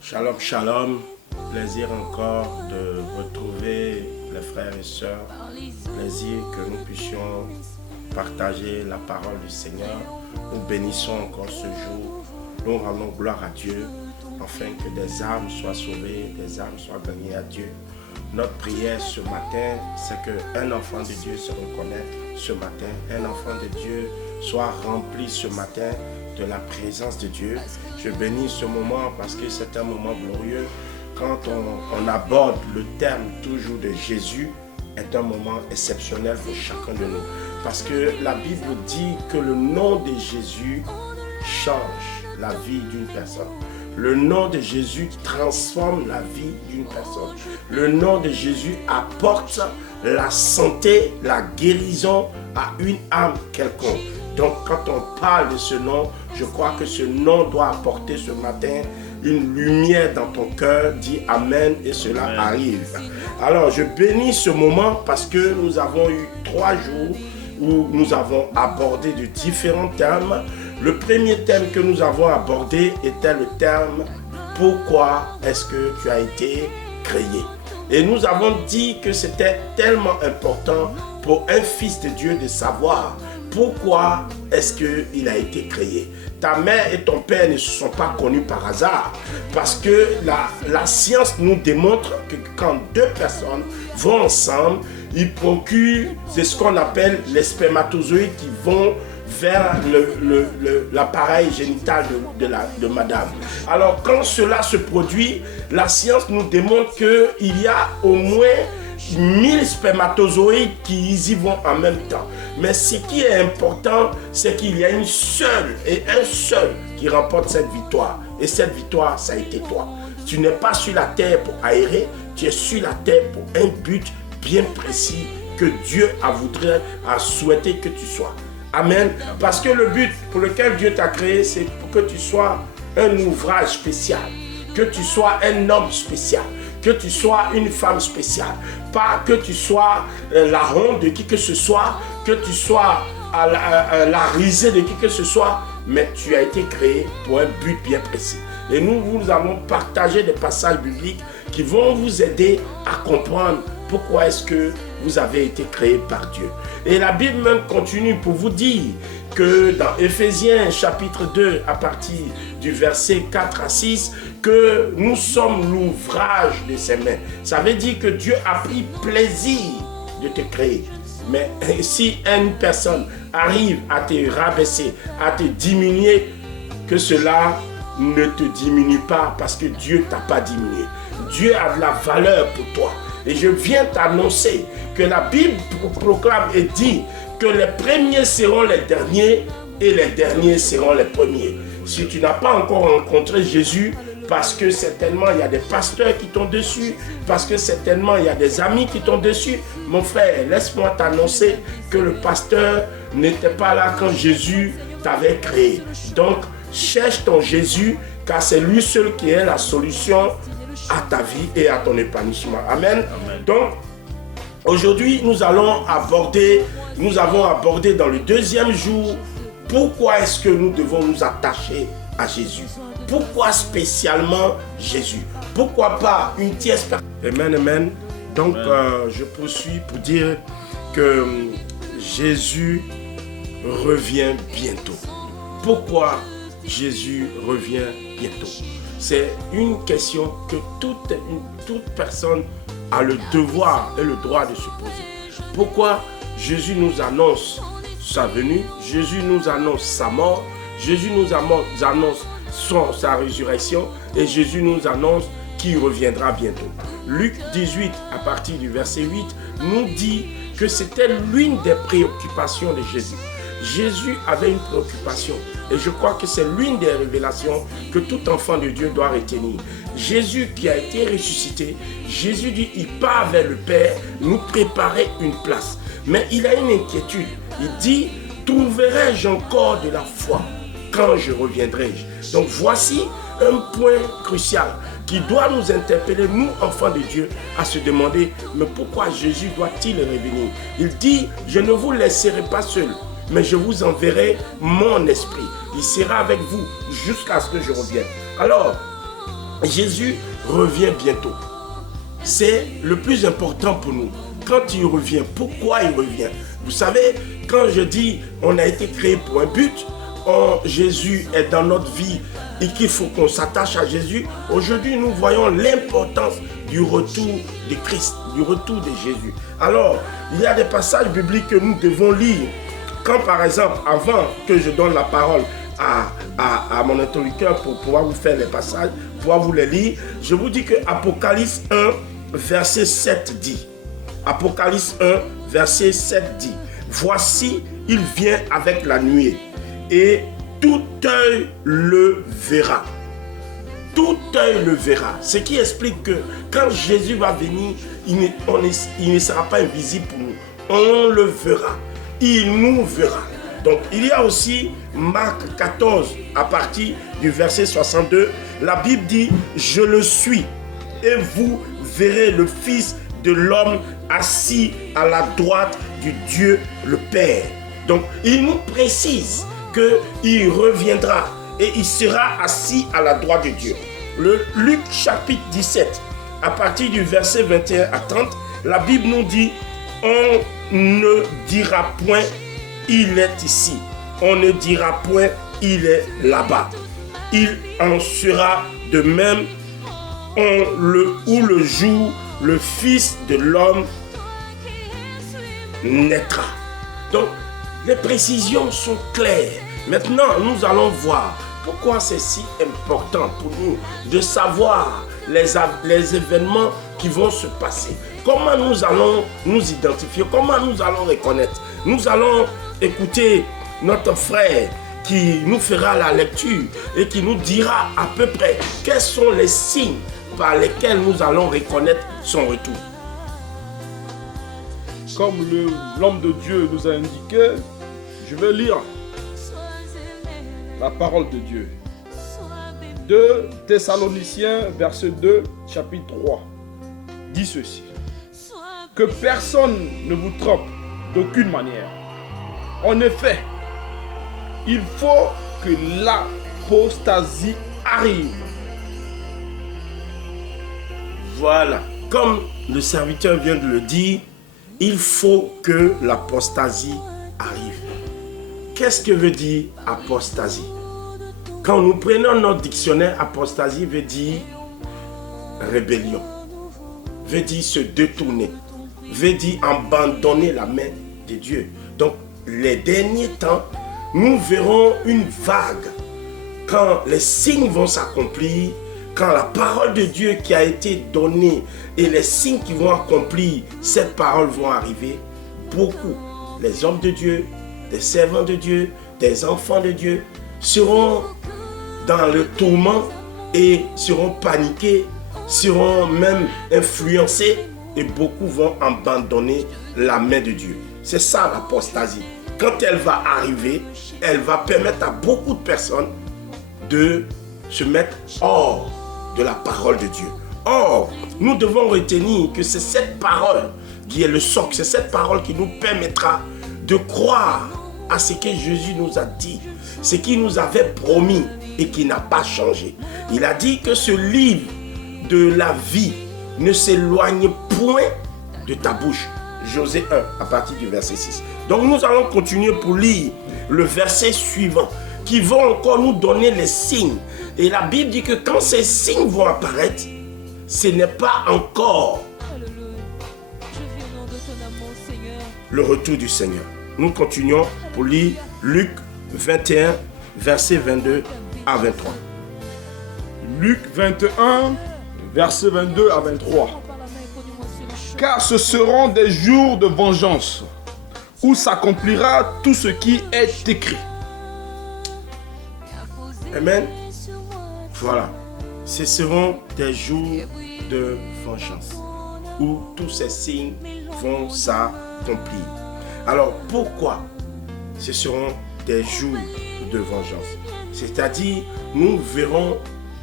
Shalom, shalom, plaisir encore de retrouver les frères et sœurs, plaisir que nous puissions partager la parole du Seigneur. Nous bénissons encore ce jour, nous rendons gloire à Dieu, afin que des âmes soient sauvées, des âmes soient gagnées à Dieu. Notre prière ce matin, c'est qu'un enfant de Dieu se reconnaisse ce matin, un enfant de Dieu soit rempli ce matin de la présence de Dieu. Je bénis ce moment parce que c'est un moment glorieux. Quand on aborde le terme toujours de Jésus, est un moment exceptionnel pour chacun de nous. Parce que la Bible dit que le nom de Jésus change la vie d'une personne. Le nom de Jésus transforme la vie d'une personne. Le nom de Jésus apporte la santé, la guérison à une âme quelconque. Donc quand on parle de ce nom, je crois que ce nom doit apporter ce matin une lumière dans ton cœur. Dis Amen et cela Amen. Arrive. Alors je bénis ce moment parce que nous avons eu 3 jours où nous avons abordé de différents thèmes. Le premier thème que nous avons abordé était le terme « Pourquoi est-ce que tu as été créé ?» Et nous avons dit que c'était tellement important pour un fils de Dieu de savoir pourquoi est-ce qu'il a été créé. Ta mère et ton père ne se sont pas connus par hasard. Parce que la science nous démontre que quand 2 personnes vont ensemble, ils procurent ce qu'on appelle les spermatozoïdes qui vont vers l'appareil génital de madame. Alors quand cela se produit, la science nous démontre qu'il y a au moins 1000 spermatozoïdes qui y vont en même temps. Mais ce qui est important, c'est qu'il y a une seule et un seul qui remporte cette victoire. Et cette victoire, ça a été toi. Tu n'es pas sur la terre pour aérer, tu es sur la terre pour un but bien précis que Dieu a souhaité que tu sois. Amen. Parce que le but pour lequel Dieu t'a créé, c'est pour que tu sois un ouvrage spécial, que tu sois un homme spécial, que tu sois une femme spéciale, pas que tu sois la honte de qui que ce soit, que tu sois la risée de qui que ce soit, mais tu as été créé pour un but bien précis. Et nous allons partager des passages bibliques qui vont vous aider à comprendre pourquoi est-ce que vous avez été créé par Dieu. Et la Bible même continue pour vous dire que dans Éphésiens chapitre 2, à partir du verset 4 à 6, que nous sommes l'ouvrage de ses mains. Ça veut dire que Dieu a pris plaisir de te créer. Mais si une personne arrive à te rabaisser, à te diminuer, que cela ne te diminue pas parce que Dieu ne t'a pas diminué. Dieu a de la valeur pour toi. Et je viens t'annoncer que la Bible proclame et dit que les premiers seront les derniers et les derniers seront les premiers. Si tu n'as pas encore rencontré Jésus, parce que certainement il y a des pasteurs qui t'ont dessus, parce que certainement il y a des amis qui t'ont dessus, mon frère, laisse-moi t'annoncer que le pasteur n'était pas là quand Jésus t'avait créé. Donc, cherche ton Jésus, car c'est lui seul qui est la solution à ta vie et à ton épanouissement. Amen. Amen. Donc, aujourd'hui, nous avons abordé dans le 2e jour, pourquoi est-ce que nous devons nous attacher à Jésus? Pourquoi spécialement Jésus? Pourquoi pas une tierce personne? Amen, amen. Donc, je poursuis pour dire que Jésus revient bientôt. Pourquoi Jésus revient bientôt? C'est une question que toute personne a le devoir et le droit de se poser. Pourquoi Jésus nous annonce sa venue? Jésus nous annonce sa mort. Jésus nous annonce sa résurrection. Et Jésus nous annonce qu'il reviendra bientôt. Luc 18, à partir du verset 8, nous dit que c'était l'une des préoccupations de Jésus. Jésus avait une préoccupation. Et je crois que c'est l'une des révélations que tout enfant de Dieu doit retenir. Jésus qui a été ressuscité, Jésus dit, il part vers le Père, nous préparer une place. Mais il a une inquiétude. Il dit, trouverai-je encore de la foi quand je reviendrai? Donc voici un point crucial qui doit nous interpeller, nous, enfants de Dieu, à se demander, mais pourquoi Jésus doit-il revenir? Il dit, je ne vous laisserai pas seul, mais je vous enverrai mon esprit. Il sera avec vous jusqu'à ce que je revienne. Alors, Jésus revient bientôt. C'est le plus important pour nous. Quand il revient, pourquoi il revient? Vous savez, quand je dis on a été créé pour un but, Jésus est dans notre vie et qu'il faut qu'on s'attache à Jésus, aujourd'hui nous voyons l'importance du retour de Christ, du retour de Jésus. Alors, il y a des passages bibliques que nous devons lire. Quand par exemple, avant que je donne la parole à mon interlocuteur pour pouvoir vous faire les passages, pour pouvoir vous les lire, je vous dis que Apocalypse 1, verset 7 dit, Apocalypse 1, verset 7 dit, voici, il vient avec la nuée, et tout œil le verra. Tout œil le verra. Ce qui explique que quand Jésus va venir, il ne sera pas invisible pour nous. On le verra. Il nous verra. Donc, il y a aussi Marc 14, à partir du verset 62. La Bible dit, je le suis, et vous verrez le Fils de l'homme assis à la droite du Dieu le Père. Donc, il nous précise qu'il reviendra et il sera assis à la droite de Dieu. Le Luc chapitre 17, à partir du verset 21 à 30, la Bible nous dit, on ne dira point, il est ici. On ne dira point, il est là-bas. Il en sera de même où le jour le Fils de l'homme naîtra. Donc, les précisions sont claires. Maintenant, nous allons voir pourquoi c'est si important pour nous de savoir les événements qui vont se passer. Comment nous allons nous identifier, comment nous allons reconnaître. Nous allons écouter notre frère qui nous fera la lecture et qui nous dira à peu près quels sont les signes par lesquels nous allons reconnaître son retour. Comme l'homme de Dieu nous a indiqué, je vais lire la parole de Dieu. 2 Thessaloniciens, verset 2, chapitre 3, dit ceci. Que personne ne vous trompe d'aucune manière. En effet, il faut que l'apostasie arrive. Voilà, comme le serviteur vient de le dire, il faut que l'apostasie arrive. Qu'est-ce que veut dire apostasie? Quand nous prenons notre dictionnaire, apostasie veut dire rébellion, veut dire se détourner, veut dire abandonner la main de Dieu. Donc, les derniers temps, nous verrons une vague quand les signes vont s'accomplir, quand la parole de Dieu qui a été donnée et les signes qui vont accomplir cette parole vont arriver. Beaucoup, les hommes de Dieu, des servants de Dieu, des enfants de Dieu seront dans le tourment et seront paniqués, seront même influencés et beaucoup vont abandonner la main de Dieu. C'est ça l'apostasie. Quand elle va arriver, elle va permettre à beaucoup de personnes de se mettre hors de la parole de Dieu. Or, nous devons retenir que c'est cette parole qui est le socle, c'est cette parole qui nous permettra de croire à ce que Jésus nous a dit, ce qu'il nous avait promis et qui n'a pas changé. Il a dit que ce livre de la vie ne s'éloigne point de ta bouche. Josée 1, à partir du verset 6. Donc nous allons continuer pour lire le verset suivant, qui vont encore nous donner les signes. Et la Bible dit que quand ces signes vont apparaître, ce n'est pas encore le retour du Seigneur. Nous continuons pour lire Luc 21, verset 22 à 23. Luc 21, verset 22 à 23. Car ce seront des jours de vengeance, où s'accomplira tout ce qui est écrit. Amen. Voilà. Ce seront des jours de vengeance, où tous ces signes vont s'accomplir. Alors, pourquoi ce seront des jours de vengeance? C'est-à-dire, nous verrons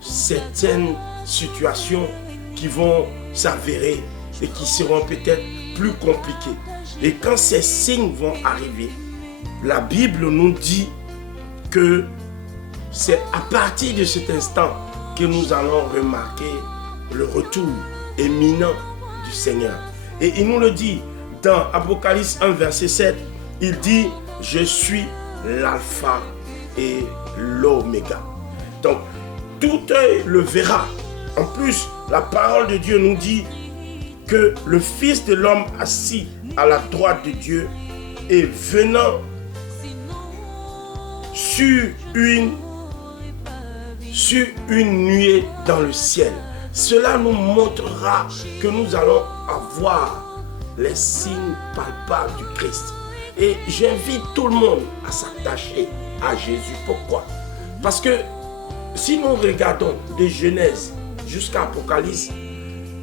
certaines situations qui vont s'avérer et qui seront peut-être plus compliquées. Et quand ces signes vont arriver, la Bible nous dit que c'est à partir de cet instant que nous allons remarquer le retour imminent du Seigneur. Et il nous le dit dans Apocalypse 1, verset 7, il dit « Je suis l'alpha et l'oméga ». Donc, tout œil le verra. En plus, la parole de Dieu nous dit que le Fils de l'homme assis à la droite de Dieu est venant sur une nuée dans le ciel. Cela nous montrera que nous allons avoir les signes palpables du Christ. Et j'invite tout le monde à s'attacher à Jésus. Pourquoi? Parce que si nous regardons de Genèse jusqu'à Apocalypse,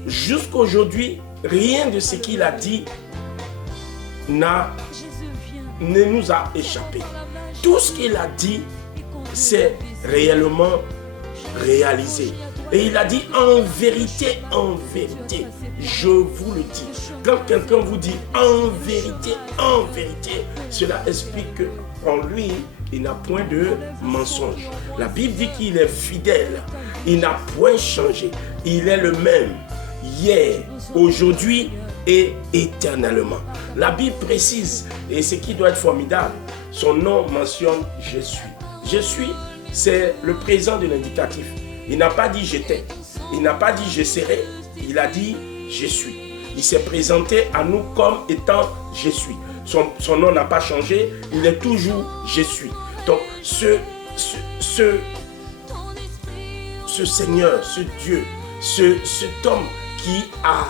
jusqu'aujourd'hui, rien de ce qu'il a dit ne nous a échappé. Tout ce qu'il a dit, c'est réellement réalisé. Et il a dit en vérité, je vous le dis. Quand quelqu'un vous dit en vérité, cela explique qu'en lui, il n'a point de mensonge. La Bible dit qu'il est fidèle. Il n'a point changé. Il est le même hier, aujourd'hui et éternellement. La Bible précise, et ce qui doit être formidable, son nom mentionne « Je suis ». « Je suis », c'est le présent de l'indicatif. Il n'a pas dit « j'étais ». Il n'a pas dit « je serai ». Il a dit « je suis ». Il s'est présenté à nous comme étant « je suis ». Son nom n'a pas changé. Il est toujours « je suis ». Donc, ce Seigneur, ce Dieu, cet homme qui a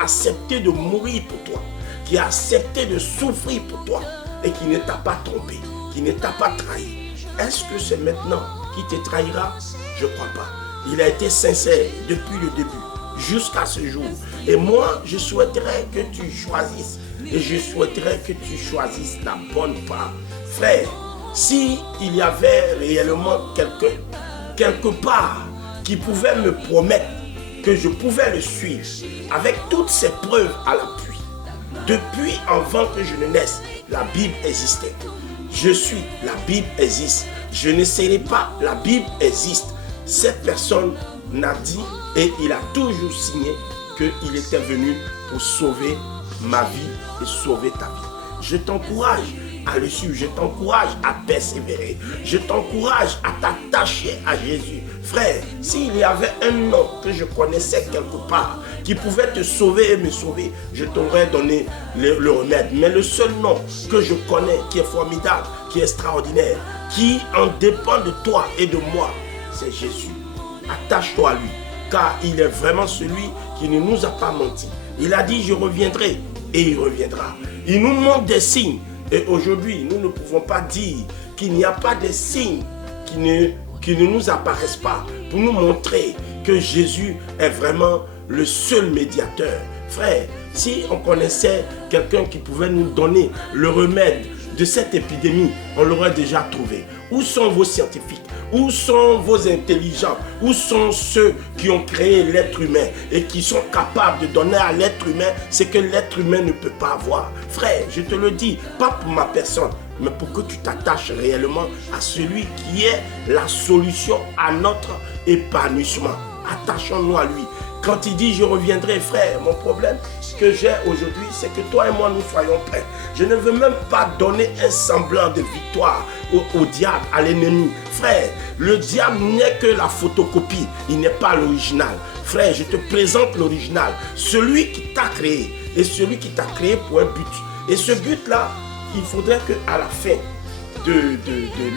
accepté de mourir pour toi, qui a accepté de souffrir pour toi et qui ne t'a pas trompé, qui ne t'a pas trahi. Est-ce que c'est maintenant qui te trahira? Je ne crois pas. Il a été sincère depuis le début jusqu'à ce jour. Et moi, je souhaiterais que tu choisisses. Et je souhaiterais que tu choisisses la bonne part. Frère, si il y avait réellement quelqu'un, quelque part, qui pouvait me promettre que je pouvais le suivre avec toutes ces preuves à l'appui, depuis avant que je ne naisse, la Bible existait. Je suis, la Bible existe. Je ne serai pas, la Bible existe. Cette personne n'a dit et il a toujours signé qu'il était venu pour sauver ma vie et sauver ta vie. Je t'encourage à le suivre, je t'encourage à persévérer, je t'encourage à t'attacher à Jésus. Frère, s'il y avait un nom que je connaissais quelque part qui pouvait te sauver et me sauver, je t'aurais donné le remède. Mais le seul nom que je connais qui est formidable, qui est extraordinaire, qui en dépend de toi et de moi, c'est Jésus. Attache-toi à lui, car il est vraiment celui qui ne nous a pas menti. Il a dit, je reviendrai, et il reviendra. Il nous montre des signes. Et aujourd'hui, nous ne pouvons pas dire qu'il n'y a pas de signes qui ne nous apparaissent pas pour nous montrer que Jésus est vraiment le seul médiateur. Frère, si on connaissait quelqu'un qui pouvait nous donner le remède de cette épidémie, on l'aurait déjà trouvé. Où sont vos scientifiques? Où sont vos intelligents? Où sont ceux qui ont créé l'être humain et qui sont capables de donner à l'être humain ce que l'être humain ne peut pas avoir? Frère, je te le dis, pas pour ma personne, mais pour que tu t'attaches réellement à celui qui est la solution à notre épanouissement. Attachons-nous à lui. Quand il dit je reviendrai, frère, mon problème que j'ai aujourd'hui, c'est que toi et moi nous soyons prêts. Je ne veux même pas donner un semblant de victoire au diable, à l'ennemi. Frère, le diable n'est que la photocopie, il n'est pas l'original. Frère, je te présente l'original, celui qui t'a créé et celui qui t'a créé pour un but. Et ce but-là, il faudrait qu'à la fin de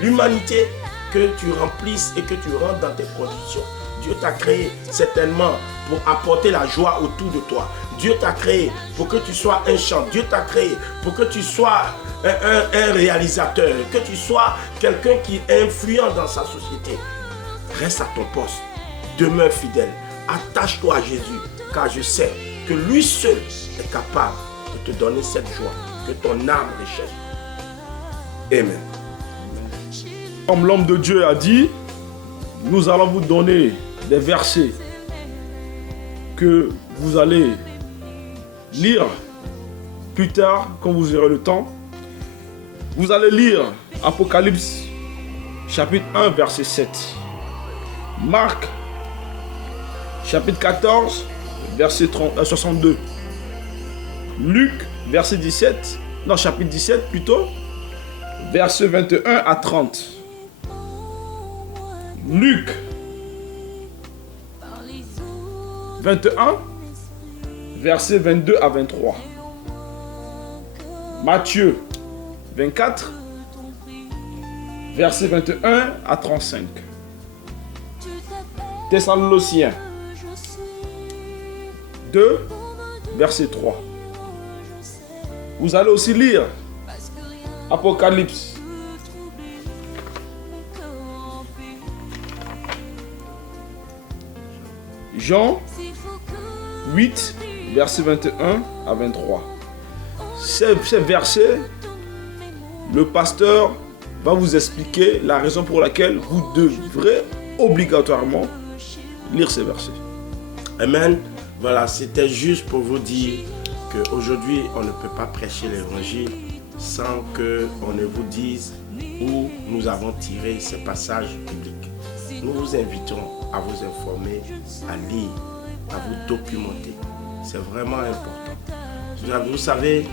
l'humanité, que tu remplisses et que tu rentres dans tes conditions. Dieu t'a créé certainement pour apporter la joie autour de toi. Dieu t'a créé pour que tu sois un chant. Dieu t'a créé pour que tu sois un réalisateur, que tu sois quelqu'un qui est influent dans sa société. Reste à ton poste. Demeure fidèle. Attache-toi à Jésus, car je sais que lui seul est capable de te donner cette joie que ton âme recherche. Amen. Comme l'homme de Dieu a dit, nous allons vous donner des versets que vous allez lire plus tard quand vous aurez le temps. Vous allez lire Apocalypse chapitre 1 verset 7. Marc chapitre 14 verset 62. Luc verset 17. Non, chapitre 17 plutôt. Verset 21 à 30. Luc 21 verset 22 à 23. Matthieu 24 verset 21 à 35. Thessaloniciens 2 verset 3. Vous allez aussi lire Apocalypse Jean 8 verset 21 à 23. Ces versets, le pasteur va vous expliquer la raison pour laquelle vous devrez obligatoirement lire ces versets. Amen. Voilà, c'était juste pour vous dire qu'aujourd'hui, on ne peut pas prêcher l'évangile sans qu'on ne vous dise où nous avons tiré ces passages bibliques. Nous vous invitons à vous informer, à lire, à vous documenter. C'est vraiment important. Vous savez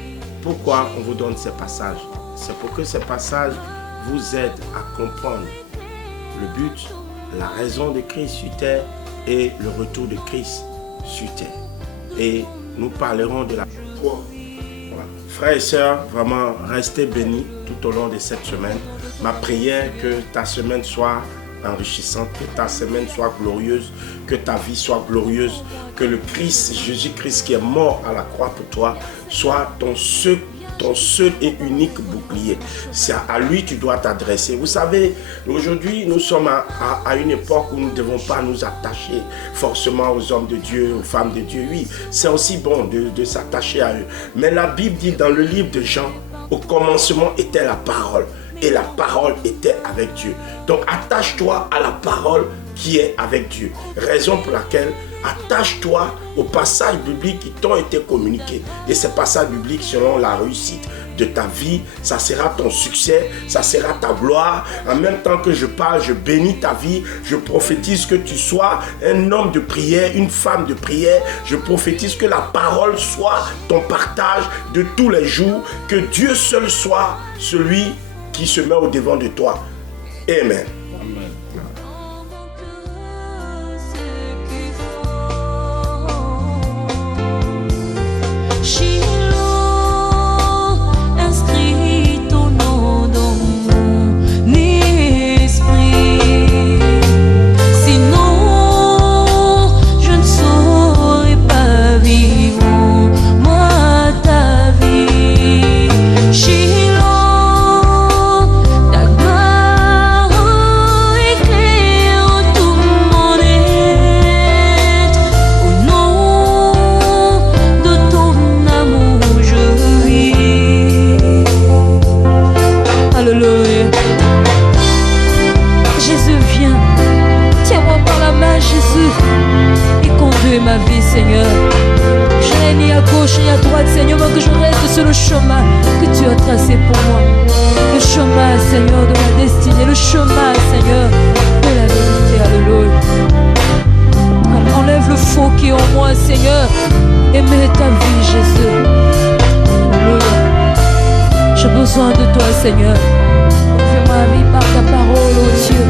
pourquoi on vous donne ces passages? C'est pour que ces passages vous aident à comprendre le but, la raison de Christ sur terre et le retour de Christ sur terre. Et nous parlerons de la foi. Voilà. Frères et sœurs, vraiment restez bénis tout au long de cette semaine. Ma prière, que ta semaine soit enrichissante, que ta semaine soit glorieuse, que ta vie soit glorieuse, que le Christ, Jésus-Christ qui est mort à la croix pour toi, soit ton seul et unique bouclier. C'est à lui que tu dois t'adresser. Vous savez, aujourd'hui, nous sommes à une époque où nous ne devons pas nous attacher forcément aux hommes de Dieu, aux femmes de Dieu. Oui, c'est aussi bon de s'attacher à eux. Mais la Bible dit dans le livre de Jean, au commencement était la parole. Et la parole était avec Dieu. Donc attache-toi à la parole qui est avec Dieu. Raison pour laquelle attache-toi aux passages bibliques qui t'ont été communiqués. Et ces passages bibliques seront la réussite de ta vie. Ça sera ton succès, ça sera ta gloire. En même temps que je parle, je bénis ta vie. Je prophétise que tu sois un homme de prière, une femme de prière. Je prophétise que la parole soit ton partage de tous les jours. Que Dieu seul soit celui qui se met au devant de toi. Amen. Amen. Ma vie, Seigneur, je n'ai ni à gauche ni à droite, Seigneur, mais que je reste sur le chemin que tu as tracé pour moi. Le chemin, Seigneur, de ma destinée, le chemin, Seigneur, de la vérité. Alléluia. Enlève le faux qui est en moi, Seigneur, et mets ta vie, Jésus. Alléluia. J'ai besoin de toi, Seigneur. Fais ma vie par ta parole, oh Dieu.